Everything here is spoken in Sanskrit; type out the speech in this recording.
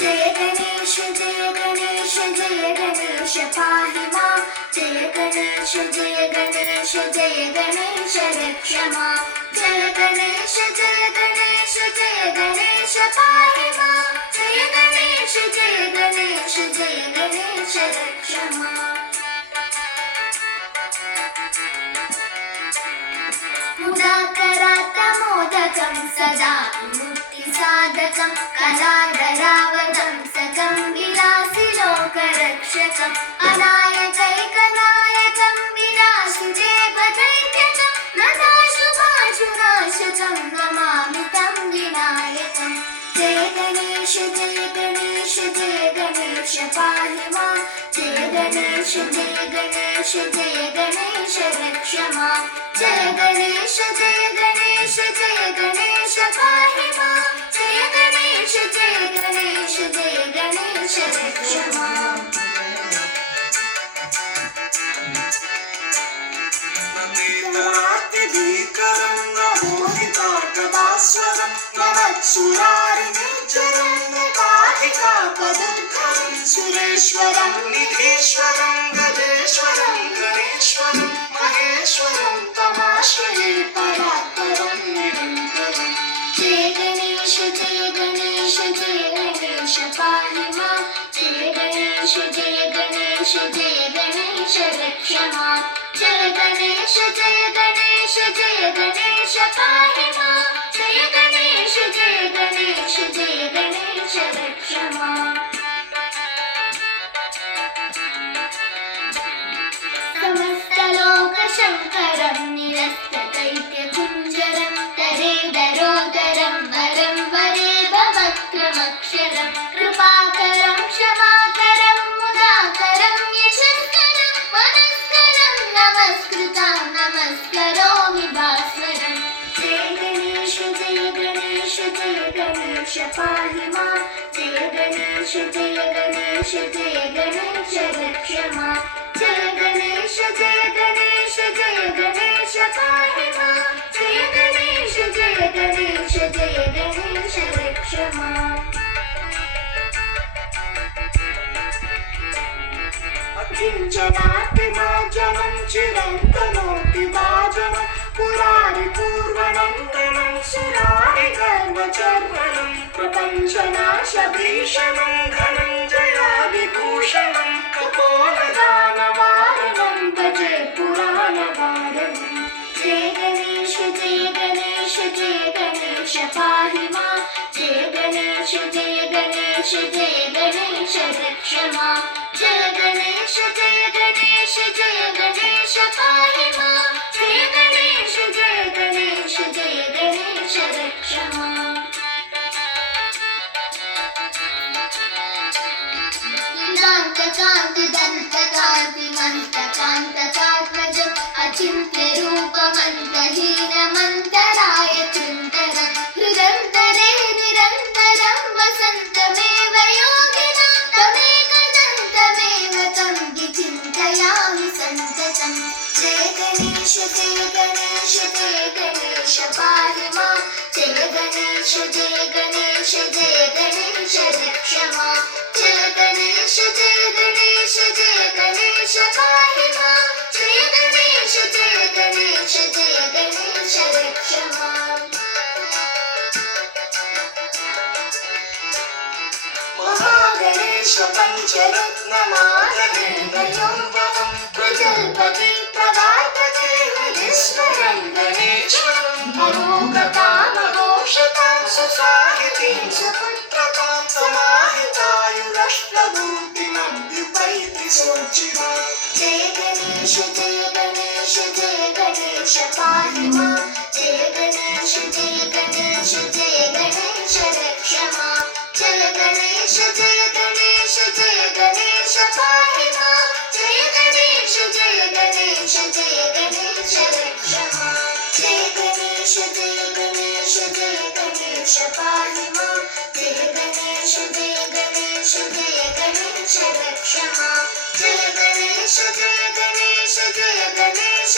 जय गणेश जय गणेश पाहि मां जय गणेश जय गणेश रक्ष मां जय गणेश जय गणेश पाहि मां जय गणेश रक्ष मां मुदाकरात्तमोदकं सदा मुक्तिसाधकं कलाधरावतं सकं विलासिलोकरक्षकम् अनायकैकनायकं विलासिदेवदैत्यकं नदाशुभाशुनाशकं नमामि तं विनायकम् जय गणेश पाहि मां जय गणेश रक्ष मां जय गणेश पाहि मां जय गणेश रक्ष मां भीकरं नमोहिताटवास्वरं नमत्सुरारिनिर्जरं नकाधिकापदुर्धरं सुरेश्वरं निधीश्वरं गजेश्वरं गणेश्वरं महेश्वरं तमाश्रये परात्परं निरन्तरम् जय गणेश पाहि मां जय गणेश रक्ष मां जय गणेश पाहि मां जय गणेश रक्ष मां समस्तलोकशङ्करं निरस्तदैत्यकुञ्जरं दरेदरोदरं वरं वरेदवक्त्रमक्षरं कृपाकरं क्षमाकरं मुदाकरं यशस्करं मनस्करं नमस्करोमि भास्वरं जय गणेश पाहि मां जय गणेश रक्ष मां जय गणेश पाहि मां जय गणेश रक्ष मां अकिञ्चनातिमाजनं चिरन्तनोति वाजनं पुरारिपूर्वनन्दनं सुरारिगर्वचर्वणं प्रपञ्चनाशभीषणं धनञ्जयादिभूषणं कपोलदानवारणं भजे पुराणवारणम् जय गणेश पाहि मां जय गणेश रक्ष मां जय गणेश पाहि मां जय गणेश रक्ष मां दन्तकान्तिमन्तकान्तकात्मजम् अचिन्त्यरूपमन्तहीनमन्तराय चिन्तनं हृदन्तरे निरन्तरं वसन्तमेव योगिनं तमेकदन्तमेव तं विचिन्तयामि सन्ततं जय गणेश पाहि मां जय गणेश रक्ष मां जय गणेश पाहि मां जय गणेश रक्ष मां महागणेश पञ्चरत्नमालवेदयोगं प्रजल्पति प्रदातके हृदिस्वरं गणेशं अरोगतामघोषतां सुसाहितीं सुपुत्रतां समाहितायुरष्टभूतिमभ्युपैति सोचिमा जय गणेश पाहि मां जय गणेश रक्ष मां जय गणेश गणेश पाहि मां जय गणेश जय गणेश जय गणेश रक्ष मां जय गणेश जय गणेश जय गणेश